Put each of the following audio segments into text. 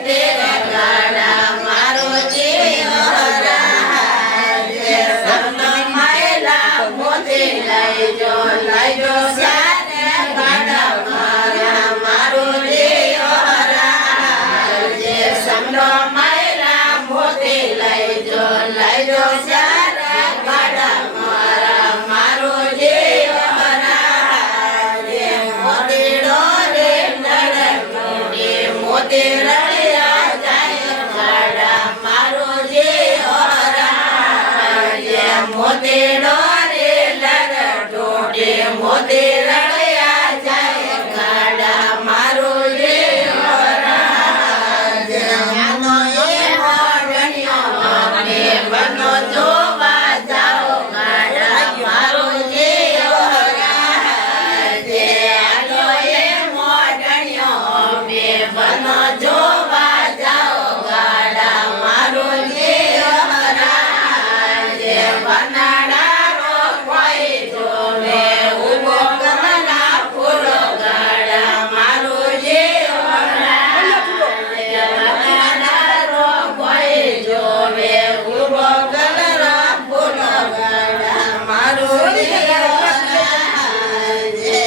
તેરે ગાડા મારો જીવ હરાજે સપનો માયલા મોતી લઈજો સારે ગાડા મારા મારો જીવ હરાજે સપનો માયલા મોતી લઈજો સારે ગાડા મારા મારો જીવ હરાજે મોતીડો રે નડે મોતી રળિયા જાય ગાડા મારો જીવ હરાજે મોતીડો રે લડડોડે મોતી રળિયા જાય ગાડા મારો જીવ હરાજે આનો એ હોડણિયો અમે બનો જોવા જાઓ ગાડા મારો જીવ હરાજે આનો એ મોડણિયો અમે બનો જોવા જાઓ ગાડા મારો જીવ હરાજે બનાડારો કોઈ જોવે ઉભો કરના ફૂલો ગાડા મારો જીવ હરાજે બનાડારો કોઈ જોવે ઉભો કરના ફૂલો ગાડા મારો જીવ હરાજે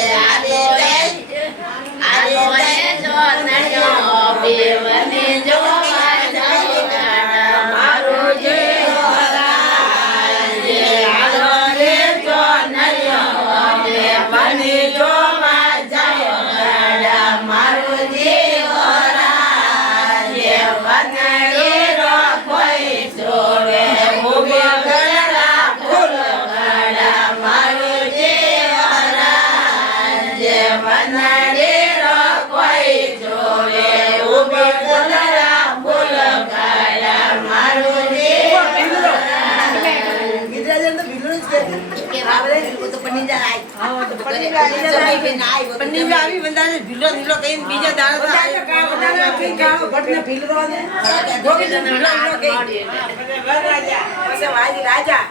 આરે જો નડ્યો બેવને જોવા જાઓ ગાડા મારો જીવ હરાજે આરે જો નડ્યો બેવને જોવા જાઓ ગાડા મારો જીવ હરાજે વનડેરો કોઈ જોવે ઉભો ગળા ફૂલ ગાડા મારો જીવ હરાજે વનડેરો કોઈ જોવે ઉભો ગળા ફૂલ ગાડા મારો જીવ રાજા